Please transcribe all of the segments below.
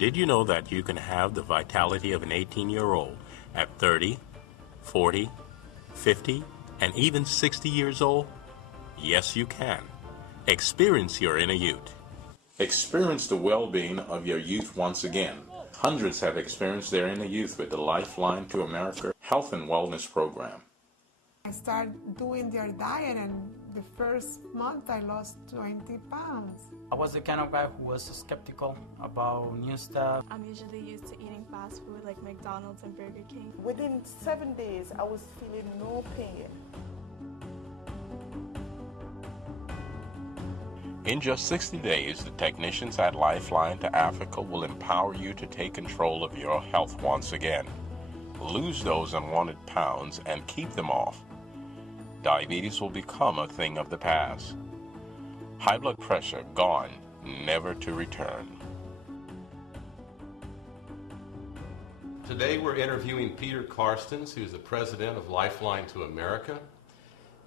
Did you know that you can have the vitality of an 18-year-old at 30, 40, 50, and even 60 years old? Yes, you can. Experience your inner youth. Experience the well-being of your youth once again. Hundreds have experienced their inner youth with the Lifeline to America Health and Wellness Program. I started doing their diet, and the first month I lost 20 pounds. I was the kind of guy who was skeptical about new stuff. I'm usually used to eating fast food like McDonald's and Burger King. Within 7 days, I was feeling no pain. In just 60 days, the technicians at Lifeline to Africa will empower you to take control of your health once again. Lose those unwanted pounds and keep them off. Diabetes will become a thing of the past. High blood pressure gone, never to return. Today we're interviewing Peter Karstens, who's the president of Lifeline to America.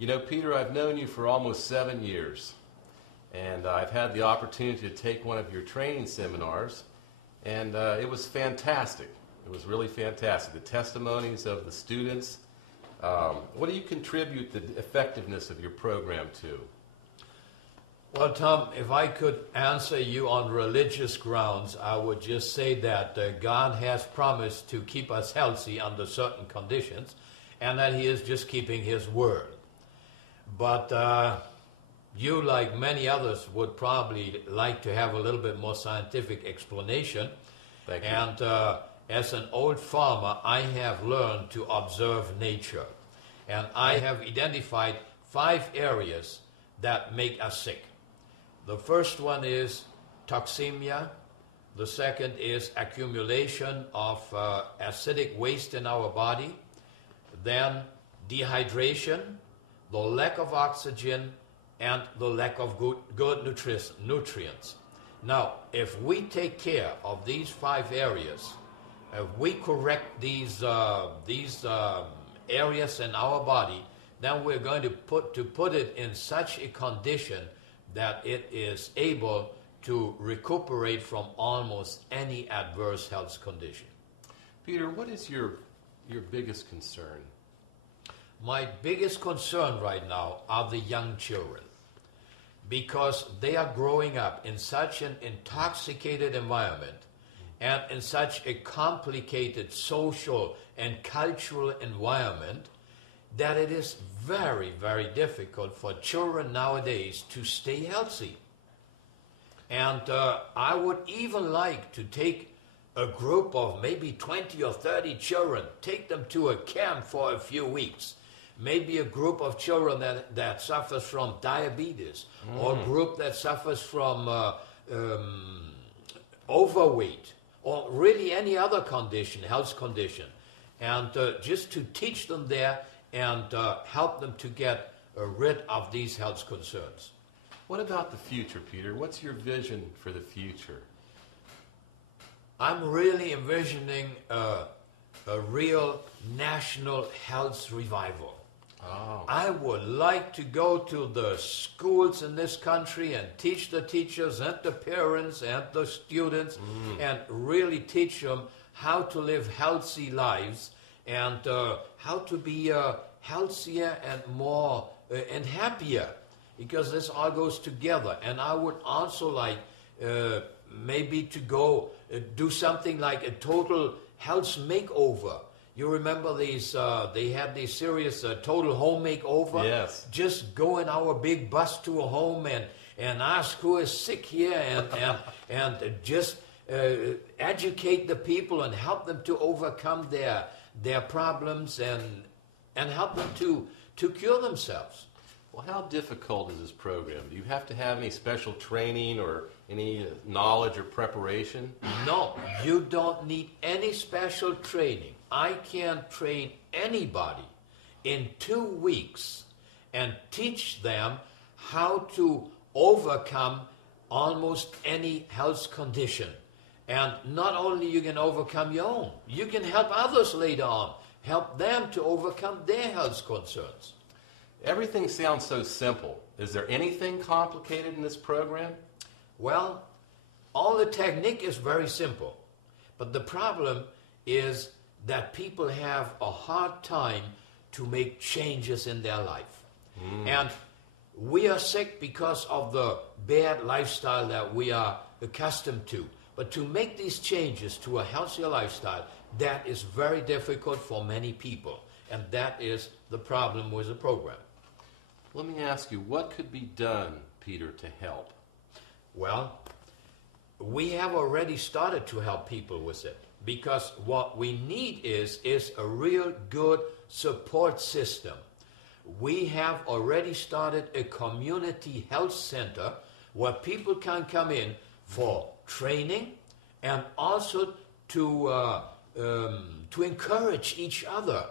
You know, Peter, I've known you for almost 7 years, and I've had the opportunity to take one of your training seminars, and it was fantastic. It was really fantastic. The testimonies of the students. What do you contribute the effectiveness of your program to? Well, Tom, if I could answer you on religious grounds, I would just say that God has promised to keep us healthy under certain conditions, and that He is just keeping His word. But you, like many others, would probably like to have a little bit more scientific explanation. Thank you. And as an old farmer, I have learned to observe nature. And I have identified 5 areas that make us sick. The first one is toxemia. The second is accumulation of acidic waste in our body. Then dehydration, the lack of oxygen, and the lack of good nutrients. Now, if we take care of these 5 areas, if we correct these areas in our body, then we're going to put it in such a condition that it is able to recuperate from almost any adverse health condition. Peter, what is your biggest concern? My biggest concern right now are the young children, because they are growing up in such an intoxicated environment and in such a complicated social and cultural environment that it is very, very difficult for children nowadays to stay healthy. And I would even like to take a group of maybe 20 or 30 children, take them to a camp for a few weeks. Maybe a group of children that suffers from diabetes, or a group that suffers from overweight, or really any other condition, health condition. And just to teach them there and help them to get rid of these health concerns. What about the future, Peter? What's your vision for the future? I'm really envisioning a real national health revival. Oh. I would like to go to the schools in this country and teach the teachers and the parents and the students and really teach them how to live healthy lives and how to be healthier and more and happier, because this all goes together. And I would also like maybe to go do something like a total health makeover. You remember these, they had these serious total home makeover? Yes. Just go in our big bus to a home and ask who is sick here and just educate the people and help them to overcome their problems and help them to cure themselves. Well, how difficult is this program? Do you have to have any special training or any knowledge or preparation? No, you don't need any special training. I can train anybody in 2 weeks and teach them how to overcome almost any health condition. And not only you can overcome your own, you can help others later on, help them to overcome their health concerns. Everything sounds so simple. Is there anything complicated in this program? Well, all the technique is very simple. But the problem is that people have a hard time to make changes in their life. And we are sick because of the bad lifestyle that we are accustomed to. But to make these changes to a healthier lifestyle, that is very difficult for many people. And that is the problem with the program. Let me ask you, what could be done, Peter, to help? Well, we have already started to help people with it, because what we need is a real good support system. We have already started a community health center where people can come in for training and also to encourage each other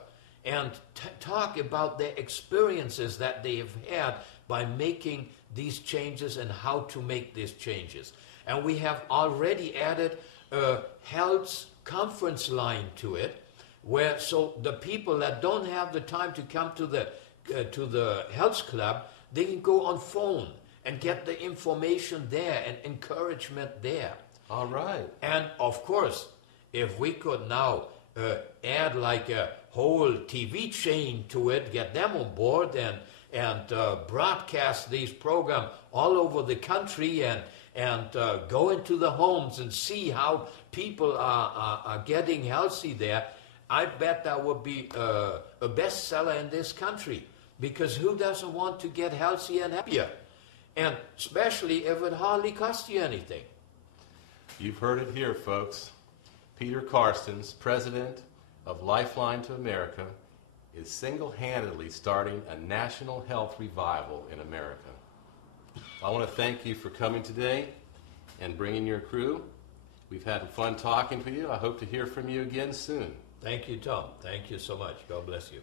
and talk about their experiences that they have had by making these changes and how to make these changes. And we have already added a health conference line to it, where so the people that don't have the time to come to the health club, they can go on phone and get the information there and encouragement there. All right. And of course, if we could now add like a whole TV chain to it, get them on board and broadcast these programs all over the country and go into the homes and see how people are getting healthy there, I bet that would be a bestseller in this country. Because who doesn't want to get healthy and happier? And especially if it hardly costs you anything. You've heard it here, folks. Peter Karstens, president of Lifeline to America, is single-handedly starting a national health revival in America. I want to thank you for coming today and bringing your crew. We've had fun talking to you. I hope to hear from you again soon. Thank you, Tom. Thank you so much. God bless you.